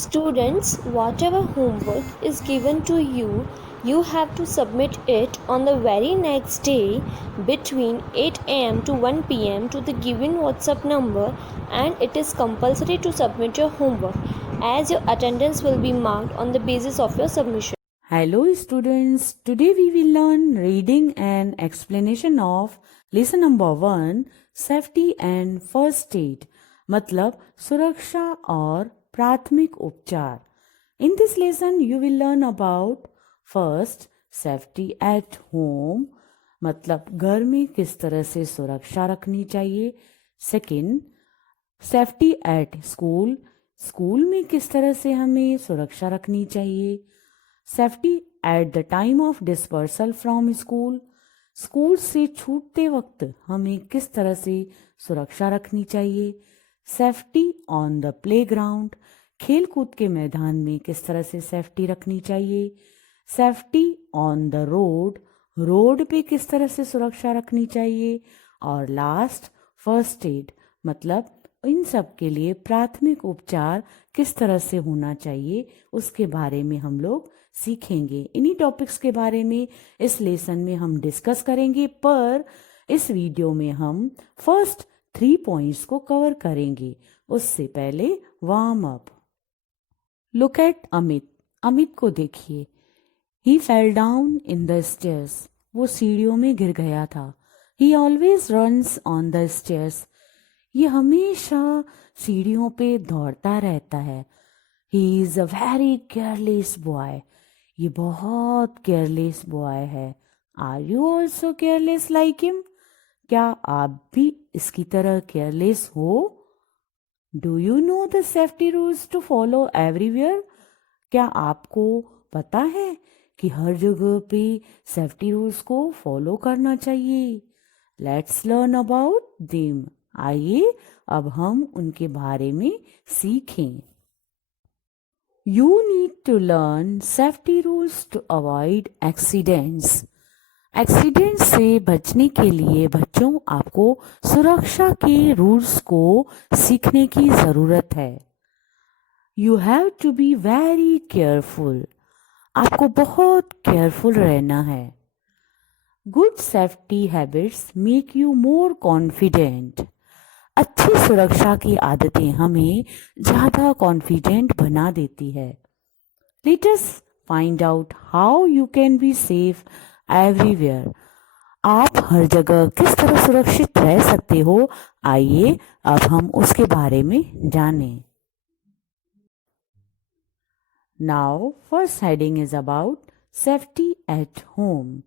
Students, whatever homework is given to you, you have to submit it on the very next day between 8 am to 1 pm to the given WhatsApp number, and it is compulsory to submit your homework as your attendance will be marked on the basis of your submission. Hello students, today we will learn reading and explanation of lesson number 1 safety and first aid मतलब सुरक्षा और प्राथमिक उपचार. In this lesson you will learn about first safety at home मतलब घर में किस तरह से सुरक्षा रखनी चाहिए. Second safety at school, school में किस तरह से हमें सुरक्षा रखनी चाहिए. Safety at the time of dispersal from school, school से छूटते वक्त हमें किस तरह से सुरक्षा रखनी चाहिए. सेफ्टी ऑन द प्लेग्राउंड, खेल कूद के मैदान में किस तरह से सेफ्टी रखनी चाहिए. Safety on the road, road पे किस तरह से सुरक्षा रखनी चाहिए. और लास्ट फर्स्ट एड मतलब इन सब के लिए प्राथमिक उपचार किस तरह से होना चाहिए उसके बारे में हम लोग सीखेंगे. इन्हीं टॉपिक्स के बारे में इस लेसन में हम डिस्कस करेंगे, पर इस वीडियो में हम फर्स्ट 3 पॉइंट्स को कवर करेंगे. उससे पहले warm up. Look at Amit, Amit को देखिए. He fell down in the stairs, वो सीढ़ियों में गिर गया था. He always runs on the stairs, ये हमेशा सीढ़ियों पे दौड़ता रहता है. He is a very careless boy, ये बहुत केयरलेस बॉय है. Are you also careless like him, क्या आप भी इसकी तरह केयरलेस हो. Do you know the safety rules to follow everywhere, क्या आपको पता है कि हर जगह पे सेफ्टी रूल्स को फॉलो करना चाहिए. लेट्स लर्न अबाउट देम, आइए अब हम उनके बारे में सीखें. You need to learn safety rules to avoid accidents. Accident से बचने के लिए बच्चों आपको सुरक्षा के रूल्स को सीखने की ज़रूरत है. You have to be very careful. आपको बहुत केयरफुल रहना है. Good safety habits make you more confident. अच्छी सुरक्षा की आदतें हमें ज़्यादा कॉन्फिडेंट बना देती है. Let us find out how you can be safe everywhere. आप हर जगह किस तरह सुरक्षित रह सकते हो, आइए अब हम उसके बारे में जानें. Now first heading is about safety at home.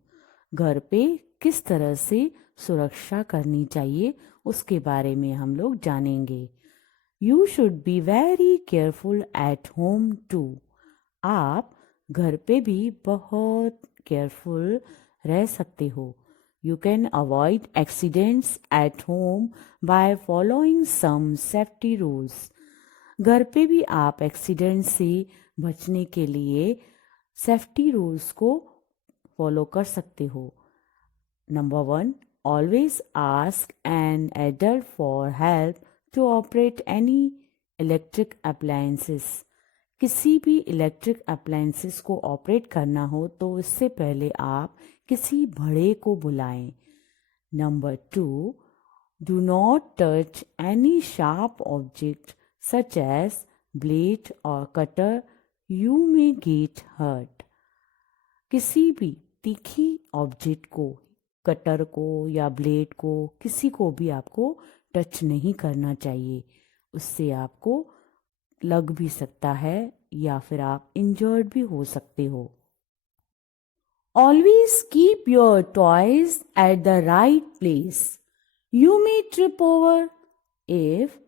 घर पे किस तरह से सुरक्षा करनी चाहिए उसके बारे में हम लोग जानेंगे. You should be very careful at home too. आप घर पे भी बहुत केयरफुल रह सकते हो. You can avoid accidents at home by following some safety rules. घर पे भी आप एक्सीडेंट से बचने के लिए सेफ्टी रूल्स को फॉलो कर सकते हो. Number 1, always ask an adult for help to operate any electric appliances. किसी भी इलेक्ट्रिक अप्लायंसेस को ऑपरेट करना हो तो इससे पहले आप किसी बड़े को बुलाएं. Number 2, do not touch any sharp object such as blade or cutter, you may get hurt. किसी भी तीखी ऑब्जेक्ट को, कटर को या ब्लेड को, किसी को भी आपको टच नहीं करना चाहिए. उससे आपको लग भी सकता है या फिर आप इंजर्ड भी हो सकते हो. Always keep your toys at the right place. You may trip over if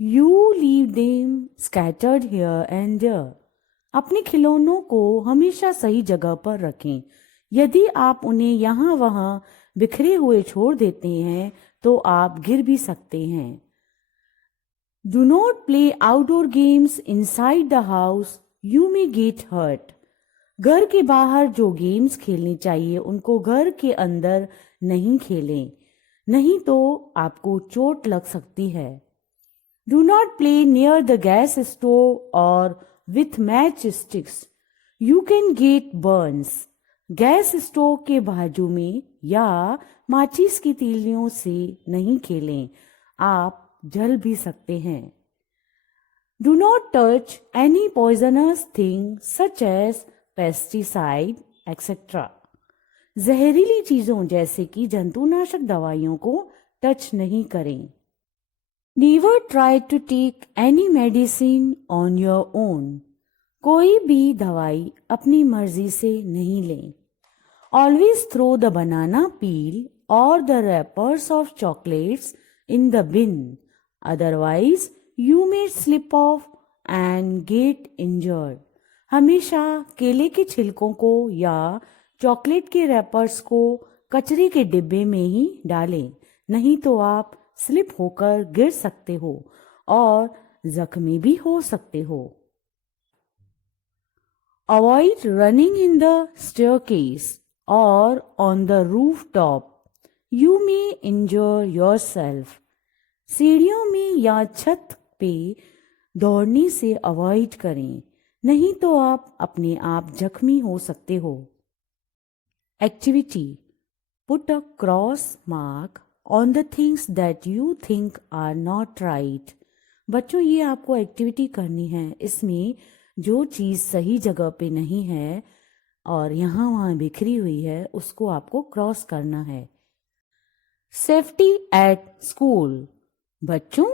you leave them scattered here and there. अपने खिलौनों को हमेशा सही जगह पर रखें. यदि आप उन्हें यहाँ वहाँ बिखरे हुए छोड़ देते हैं तो आप गिर भी सकते हैं. Do not play outdoor games inside the house, you may get hurt. घर के बाहर जो गेम्स खेलनी चाहिए उनको घर के अंदर नहीं खेलें, नहीं तो आपको चोट लग सकती है. Do not play near the gas stove और with matchsticks. You can get burns. Gas stove के बाजू में या माचिस की तीलियों से नहीं खेलें, आप जल भी सकते हैं. Do not touch any poisonous thing such as pesticide, etc. जहरीली चीजों जैसे कि जंतुनाशक दवाइयों को टच नहीं करें. Never try to take any medicine on your own. कोई भी दवाई अपनी मर्जी से नहीं लें. Always throw the banana peel or the wrappers of chocolates in the bin. Otherwise, you may slip off and get injured. हमेशा केले के छिलकों को या चॉकलेट के रैपर्स को कचरे के डिब्बे में ही डालें, नहीं तो आप स्लिप होकर गिर सकते हो और जख्मी भी हो सकते हो. Avoid running in the staircase or on the rooftop. You may injure yourself. सीढ़ियों में या छत पे दौड़ने से अवॉइड करें, नहीं तो आप अपने आप जख्मी हो सकते हो. Activity. Put a cross mark on the things that you think are not right. बच्चों, ये आपको एक्टिविटी करनी है. इसमें जो चीज़ सही जगह पे नहीं है और यहाँ वहाँ बिखरी हुई है, उसको आपको क्रॉस करना है. Safety at school. बच्चों,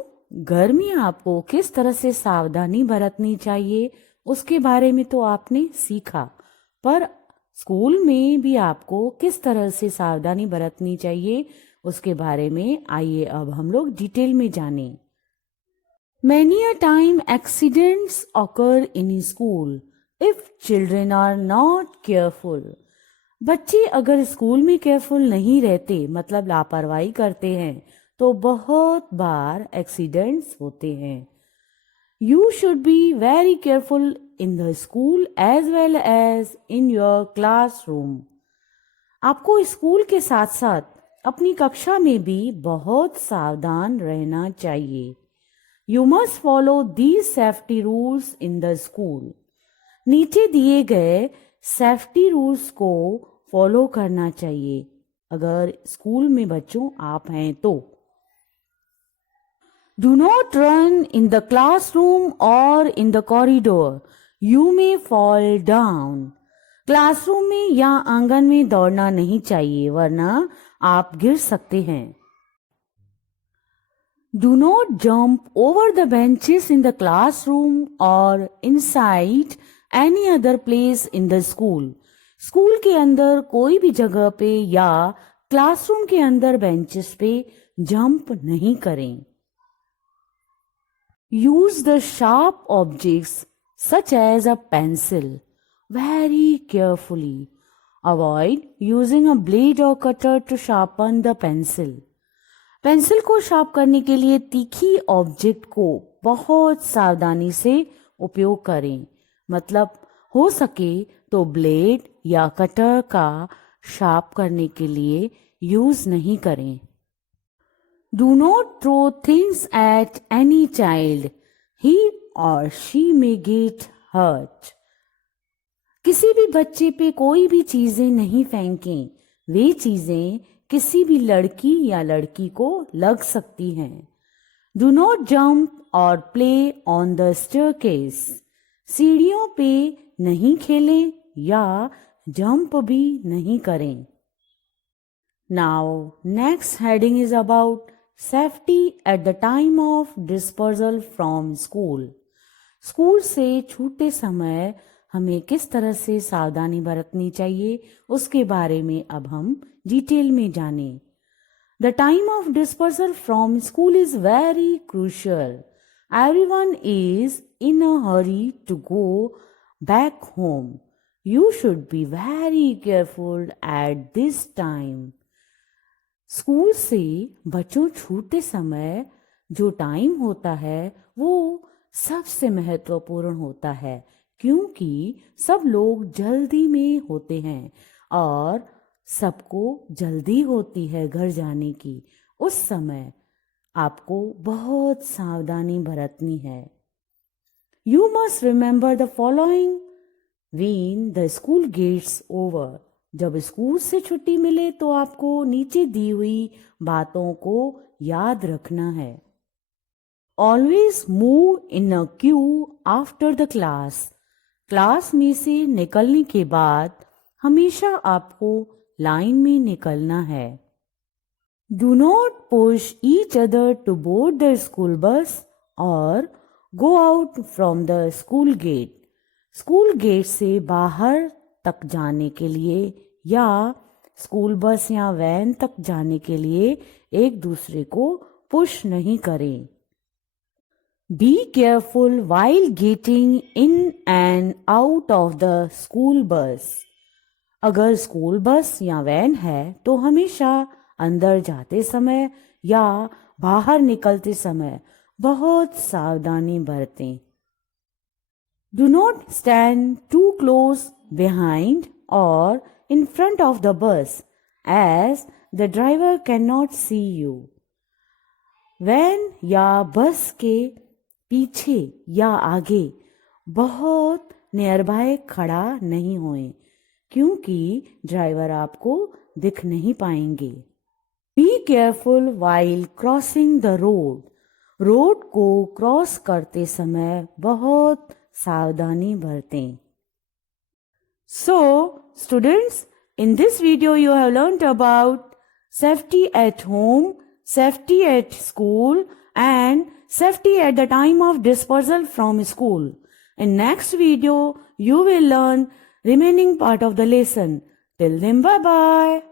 घर में आपको किस तरह से सावधानी बरतनी चाहिए उसके बारे में तो आपने सीखा, पर स्कूल में भी आपको किस तरह से सावधानी बरतनी चाहिए उसके बारे में आइए अब हम लोग डिटेल में जानें. Many a time accidents occur in school if children are not careful. बच्चे अगर स्कूल में केयरफुल नहीं रहते, मतलब लापरवाही करते हैं, तो बहुत बार एक्सीडेंट्स होते हैं. You should be very careful in the school as well as in your classroom. आपको स्कूल के साथ साथ अपनी कक्षा में भी बहुत सावधान रहना चाहिए. You must follow these safety rules in the school. नीचे दिए गए सेफ्टी रूल्स को फॉलो करना चाहिए अगर स्कूल में बच्चों आप हैं तो. Do not run in the classroom or in the corridor. You may fall down. Classroom में या आंगन में दौड़ना नहीं चाहिए, वरना आप गिर सकते हैं. Do not jump over the benches in the classroom or inside any other place in the school. School के अंदर कोई भी जगह पे या क्लासरूम के अंदर बेंचेस पे जंप नहीं करें. Use the sharp objects such as a pencil very carefully. Avoid using a blade or cutter to sharpen the pencil. Pencil को शार्प करने के लिए तीखी ऑब्जेक्ट को बहुत सावधानी से उपयोग करें, मतलब हो सके तो ब्लेड या कटर का शार्प करने के लिए यूज नहीं करें. Do not throw things at any child. He or she may get hurt. किसी भी बच्चे पे कोई भी चीजें नहीं फेंकें. वे चीजें किसी भी लड़की या लड़की को लग सकती हैं. Do not jump or play on the staircase. सीढ़ियों पे नहीं खेलें या जंप भी नहीं करें. Now, next heading is about safety at the time of dispersal from school. School से छूटते समय हमें किस तरह से सावधानी बरतनी चाहिए उसके बारे में अब हम डिटेल में जानें. The time of dispersal from school is very crucial. Everyone is in a hurry to go back home. You should be very careful at this time. School से बच्चों छूटते समय जो टाइम होता है वो सबसे महत्वपूर्ण होता है, क्योंकि सब लोग जल्दी में होते हैं और सबको जल्दी होती है घर जाने की. उस समय आपको बहुत सावधानी बरतनी है. You must remember the following when the school gets over. जब स्कूल से छुट्टी मिले तो आपको नीचे दी हुई बातों को याद रखना है. Always move in a queue after the class. Class में से निकलने के बाद हमेशा आपको लाइन में निकलना है. Do not push each other to board the school bus or go out from the school gate. School gate से बाहर तक जाने के लिए या स्कूल बस या वैन तक जाने के लिए एक दूसरे को पुश नहीं करें. Be careful while getting in and out of the school bus. अगर स्कूल बस या वैन है तो हमेशा अंदर जाते समय या बाहर निकलते समय बहुत सावधानी बरतें. Do not stand too close behind or in front of the bus as the driver cannot see you. Van या बस के पीछे या आगे बहुत नियर बाय खड़ा नहीं होएं क्योंकि ड्राइवर आपको दिख नहीं पाएंगे. Be careful while crossing the road. Road को क्रॉस करते समय बहुत सावधानी बरतें. So, students, in this video you have learnt about safety at home, safety at school, and safety at the time of dispersal from school. In next video, you will learn remaining part of the lesson. Till then, bye-bye.